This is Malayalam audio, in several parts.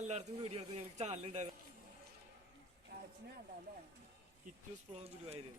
എല്ലായിടത്തും വീഡിയോ എടുത്ത് ഞങ്ങൾക്ക് ചാനലുണ്ടായിരുന്നു. കിറ്റൂസ് പ്രോ ഗുരുവായൂർ.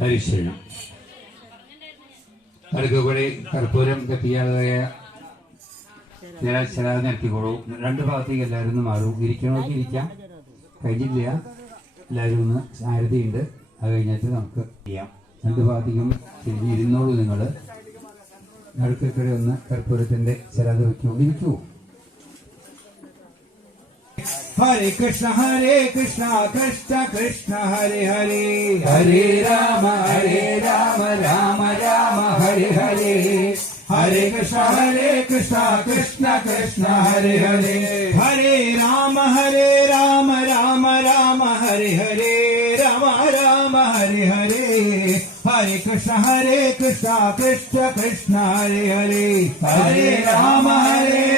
ഹരിശരണം അടുക്കുകൂടി കർപ്പൂരം കത്തിയാതായ ശരാതെ നിർത്തിക്കോളൂ. രണ്ട് ഭാഗത്തേക്ക് എല്ലാവരും ഒന്ന് മാറും. ഇരിക്കണമെങ്കിൽ ഇരിക്കാം, കഴിഞ്ഞില്ല എല്ലാവരും ഒന്ന് സാരഥിയുണ്ട്, അത് കഴിഞ്ഞിട്ട് നമുക്ക് ചെയ്യാം. രണ്ട് ഭാഗത്തേക്കും ഇരുന്നോളൂ. നിങ്ങൾ നടുക്കൊക്കെ ഒന്ന് കർപ്പൂരത്തിന്റെ ശരാതെ വെച്ചുകൊണ്ടിരിക്കൂ. Hare Krishna Krishna Krishna Hare Hare Hare Rama Rama Rama Hare Hare Hare Krishna Krishna Krishna Hare Hare Hare Rama Rama Rama Hare Hare Rama Rama Hare Hare Hare Krishna Krishna Krishna Hare Hare Hare Rama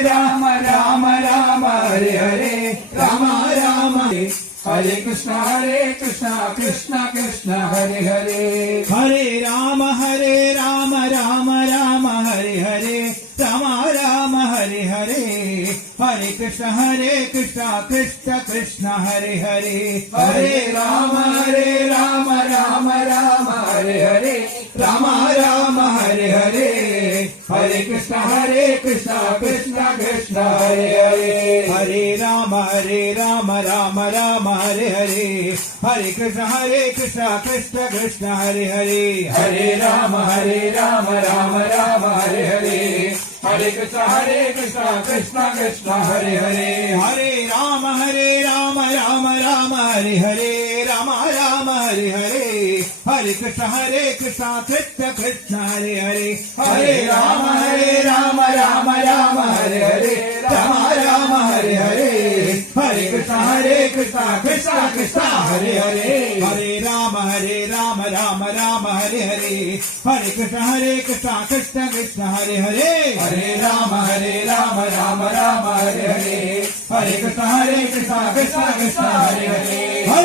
Rama Rama Hare Hare Rama Rama Hare Krishna Krishna Krishna Hare Hare Hare Rama Rama Rama Hare Hare Rama Rama Hare Hare Hare Krishna Krishna Krishna Hare Hare Hare Rama Rama Rama Hare Hare Rama Rama Hare Hare Hare Krishna Krishna Krishna Hare Hare Hare Rama Rama Rama Hare Hare Hare Krishna Krishna Krishna Hare Hare Hare Rama Rama Rama Hare Hare Hare Krishna Krishna Krishna Hare Hare Hare Rama Rama Rama Hare Hare Rama Rama Hare Hare Hare Krishna Krishna Krishna Hare Hare Hare Rama Rama Rama Hare Hare Rama Rama Hare Hare Hare Krishna Krishna Krishna Hare Hare Hare Rama Rama Rama Hare Hare Hare Krishna Krishna Krishna Hare Hare Hare Rama Rama Rama Hare Hare Hare Krishna Krishna Krishna Hare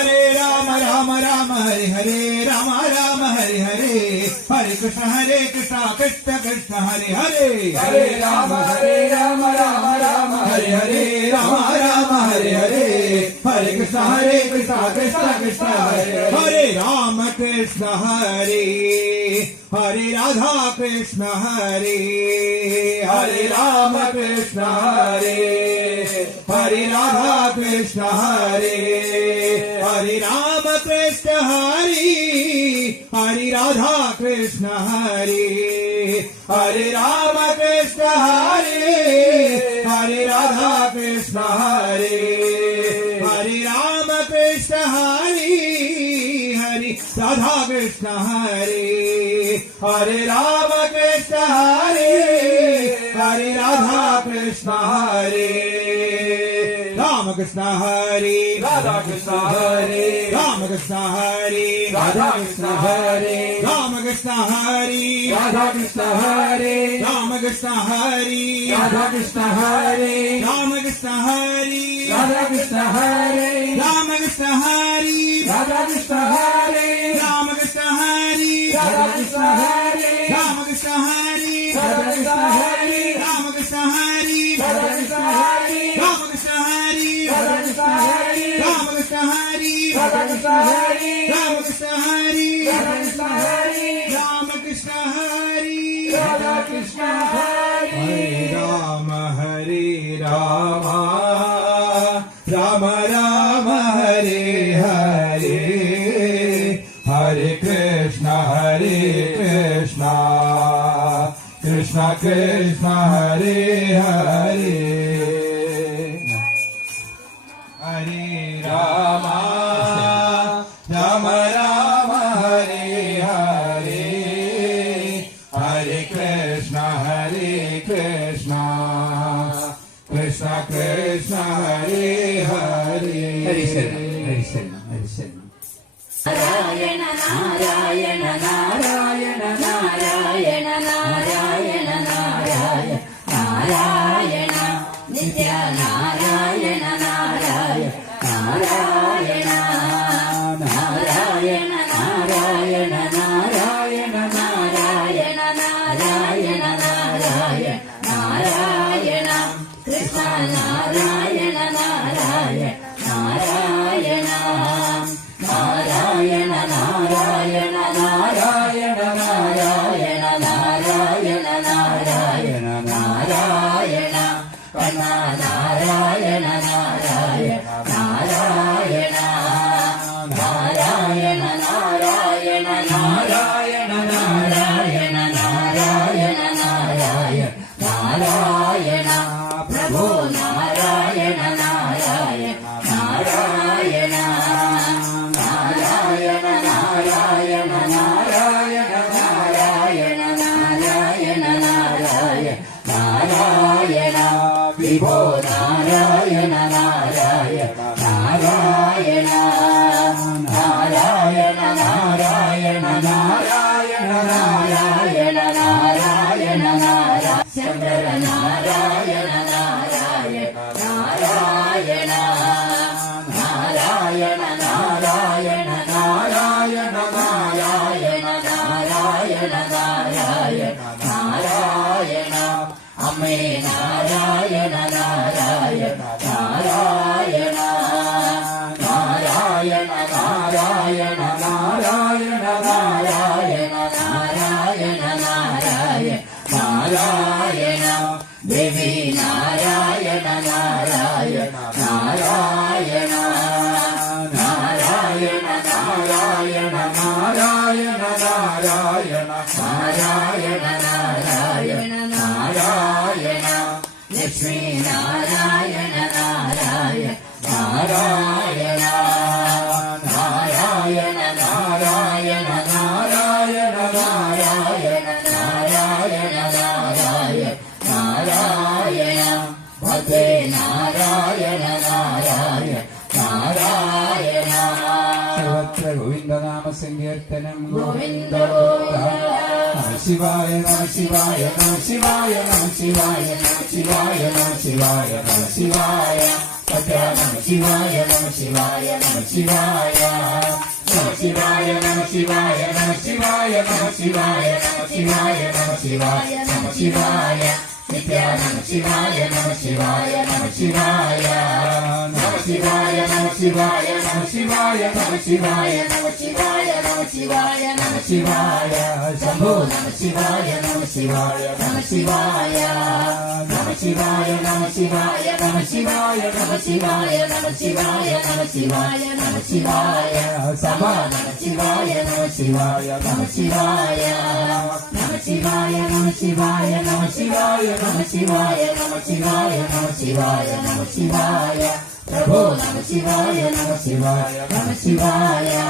Hare Hare Rama Rama Rama Hare Hare Rama Rama Hare Hare Hare Krishna Krishna Krishna Hare Hare Hare Rama Rama Rama Hare Hare Rama Rama Hare Hare Hare Krishna Krishna Krishna Hare Hare Rama Krishna Hare Hare Radha Krishna Hare Hare Rama Krishna Hare Hare Radha Krishna Hare Hare Rama Krishna Hare Hare Radha Krishna Hare Hare Rama Krishna Hare Hare Radha Krishna Hare Hare Rama Krishna Hare Hare Radha Krishna Hare Hare Rama Krishna Hare Hare Radha Krishna Hare Rama Krishna Hare Radha Krishna Hare Rama Krishna Hare Radha Krishna Hare Rama Krishna Hare Radha Krishna Hare Rama Krishna Hare Radha Krishna Hare Rama Krishna Hare Radha Krishna Hare Rama Krishna Hare Radha Krishna Hare Rama Krishna Hare Radha Krishna Hare Rama Krishna Hare Radha Krishna Hare Rama Krishna Hare Radha Krishna Hare Rama Krishna Hare Radha Krishna Hare Rama Krishna Hare Radha Krishna Hare Rama Krishna Hare Radha Krishna Hare Krishna Hare Rama Rama Rama Hare Hare Hare Krishna Krishna Krishna Hare Hare Hare Rama Rama Rama Hare Hare Hare Krishna Krishna Krishna Hare Hare Narayana Narayana Narayana Narayana Narayana Narayana Narayana Nitya Narayana Narayana Narayana Narayana Narayana Narayana Narayana Narayana Narayana Narayana Krishna Narayana Narayana Narayana Narayana Narayana Narayana Narayana Narayana Narayana Narayana Panna Narayana Narayana Narayana Narayana Narayana Narayana Narayana Narayana Narayana Narayana Prabhu Narayana Narayana Narayana Narayana Narayana Narayana Narayana Narayana Narayana Narayana Vibho Narayana Narayana Narayana Narayana Narayana Narayana Narayana Narayana Narayana Chandra Narayana Narayana Narayana Narayana Narayana Narayana Narayana Narayana Narayana Narayana Ame Narayana Narayana Narayana Narayana Narayana Narayana Narayana Narayana Narayana Narayana Devi Narayana Narayana Narayana Narayana Narayana Narayana Narayana Narayana Narayana Narayana Lakshmi Narayana Narayana Narayana Narayana Narayana Narayana Narayana Narayana Narayana Narayana Bhate Narayana Narayana Narayana Sarvatra Govinda Nama Sankirtanam Govinda Govinda Namah Shivaya Namah Shivaya Namah Shivaya Namah Shivaya Namah Shivaya Namah Shivaya Namah Shivaya Satya Namah Shivaya Namah Shivaya Namah Shivaya Namah Shivaya Namah Shivaya Namah Shivaya Namah Shivaya Namah Shivaya Namah Shivaya Namah Shivaya Nitya Namah Shivaya Namah Shivaya Namah Shivaya Namah Shivaya Namah Shivaya Namah Shivaya Namah Shivaya Namah Shivaya Namah Shivaya Namah Shivaya Shambho Namah Shivaya Namah Shivaya Namah Shivaya Namah Shivaya Namah Shivaya Namah Shivaya Namah Shivaya Namah Shivaya Namah Shivaya Namah Shivaya Sama Namah Shivaya Namah Shivaya Namah Shivaya Namah Shivaya Namah Shivaya Namah Shivaya Namah Shivaya Namah Shivaya Namah Shivaya Namah Shivaya Prabhu Namah Shivaya Namah Shivaya Namah Shivaya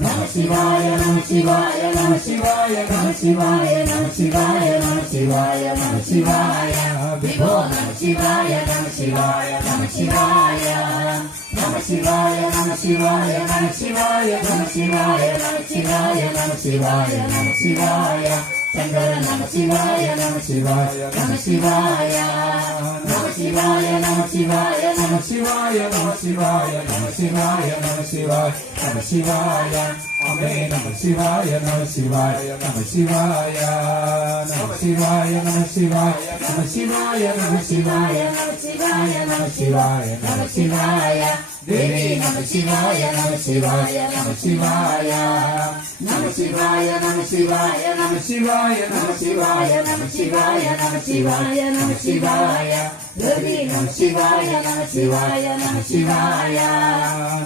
Namah Shivaya Namah Shivaya Namah Shivaya Namah Shivaya Namah Shivaya Namah Shivaya Namah Shivaya Vibho Namah Shivaya Namah Shivaya Namah Shivaya Namah Shivaya Namah Shivaya Namah Shivaya Namah Shivaya Namah Shivaya Namah Shivaya Namah Shivaya Chandra Namah Shivaya Namah Shivaya Namah Shivaya Namah Shivaya Namah Shivaya Namah Shivaya Namah Shivaya Namah Shivaya Namah Shivaya Namah Shivaya Ame Namah Shivaya Namah Shivaya Namah Shivaya Namah Shivaya Namah Shivaya Namah Shivaya Namah Shivaya Namah Shivaya Namah Shivaya Namah Shivaya ദേവി നമ ശിവായ നമ ശിവായ നമ ശിവായ നമ ശിവായ നമ ശിവായ നമ ശിവായ നമ ശിവായ നമ ശിവായ നമ ശിവായ നമ ശിവായ ദേവി നമ ശിവായ നമ ശിവായ നമ ശിവായ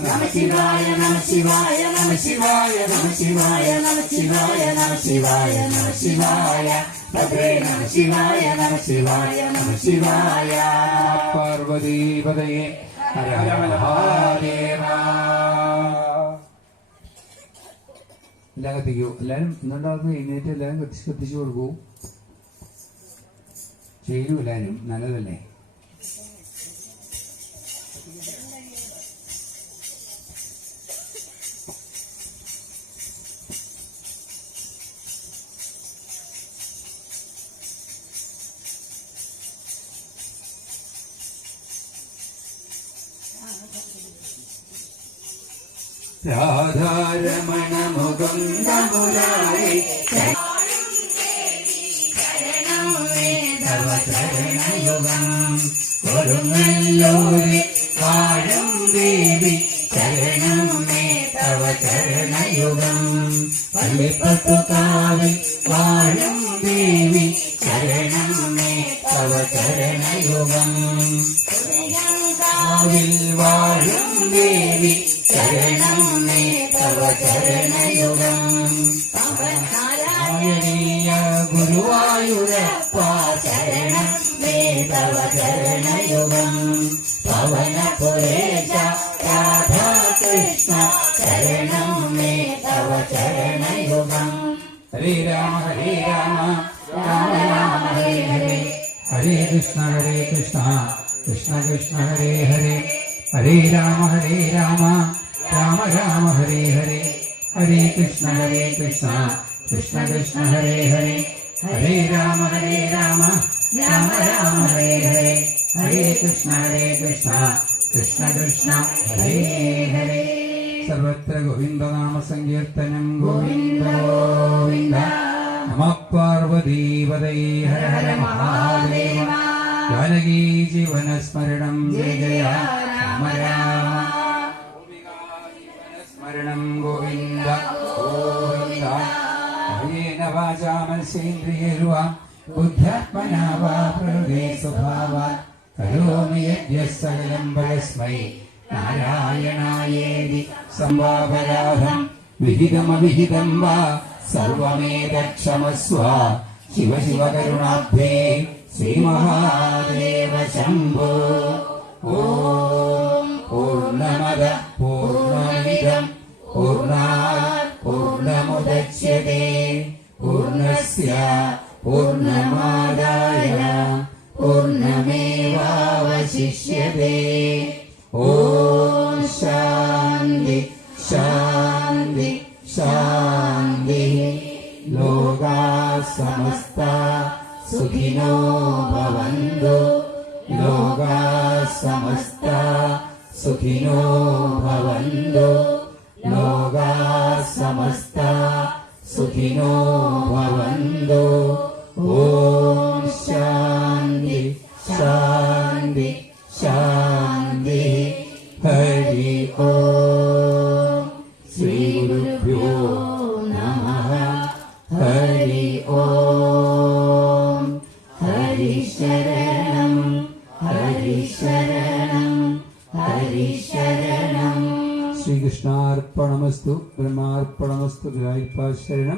നമ ശിവായ നമ ശിവായ നമ ശിവായ നമ ശിവായ നമ ശിവായ നമ ശിവായ നമ ശിവായ ഭദ്രേ നമ ശിവായ നമ ശിവായ നമ ശിവായ പാർവതീപതയെ ഹര ഹര മഹാദേവ. എല്ലാം കത്തിക്കൂ. എല്ലാരും ഇന്നുണ്ടാകുന്ന എഴുന്നേറ്റ് എല്ലാരും കത്തിച്ചു കൊടുക്കൂ. ചെയ്യൂ എല്ലാരും, നല്ലതല്ലേ? രാധാരമണ മുകുന്ദ മുരാരി തവ ചരണയുഗം ഒരുങ്ങല്ലൂരി വാഴും ദേവി ശരണം മേ തവ ചരണയുഗം പള്ളിപ്പത്തുകാവിൽ വാഴും ദേവി ശരണം മേ തവ ചരണയുഗം കാവിൽ വാഴും ദേവി ശരണം മേ തവ ചരണയുഗം നാരായണീയ ഗുരുവായൂരപ്പ ശരണം മേ തവ ചരണയുഗം പവനപുരേശ രാധാകൃഷ്ണ ശരണം മേ തവ ചരണയുഗം ഹരേ രാമ രാമ രാമ ഹരേ ഹരേ ഹരേ കൃഷ്ണ കൃഷ്ണ കൃഷ്ണ ഹരേ ഹരേ ഹരേ രാമ രാമ രാമ ഹരേ ഹരേ ഹരേ കൃഷ്ണ കൃഷ്ണ കൃഷ്ണ ഹരേ ഹരേ ഹരേ രാമ രാമ രാമ ഹരേ ഹരേ ഹരേ കൃഷ്ണ കൃഷ്ണ ഹരേ ഹരേ. സർവത്ര ഗോവിന്ദനാമ സങ്കീർത്തനം ഗോവിന്ദ ഗോവിന്ദ. നമഃ പാർവതീപതയേ ഹര ഹര മഹാദേവ. ജാനകീ ജീവനസ്മരണം ജയ ജയ രാമ രാമ. സ്മരണം ഗോവിന്ദ ഗോവിന്ദ. കായേന വാചാ മനസേന്ദ്രിയേർവാ ബുദ്ധ്യാത്മനാ വാ പ്രകൃതേ സ്വഭാവാത് കരോമി യദ്യഃ സകലം പരസ്മൈ നാരായണായേതി സംവാപരാധം വിഹിതമവിഹിതം വാ സർവമേതക്ഷമസ്വ ശിവ ശിവ കരുണാബ്ധേ ശ്രീമഹാദേവ ശംഭോ. ഓം പൂർണ്ണമദ പൂർണ്ണമിദം പൂർണ്ണാത് പൂർണ്ണമുദച്യതേ പൂർണ്ണസ്യ പൂർണ്ണമാദായ പൂർണ്ണമേവാവശിഷ്യതേ. ഓം ശാന്തി ശാന്തി ശാന്തി. ലോകാ സമസ്താ സുഖിനോ ഭവന്തു. ലോകാ സമസ്താ സുഖിനോ ഭവന്തു. ലോകാ സമസ്താ സുഖിനോ ഭവന്തു. ഓം ശാന്തി ശാന്തി ശാന്തി. ഹരി ഓം. ശ്രീ ഗുരുഭ്യോ നമഃ. ഹരി ഓം. ഹരി ശരണം ഹരി ശരണം ഹരി ശരണം. ശ്രീകൃഷ്ണാർപ്പണമസ്തു. ബ്രഹ്മാർപ്പണമസ്തു. ശരണം.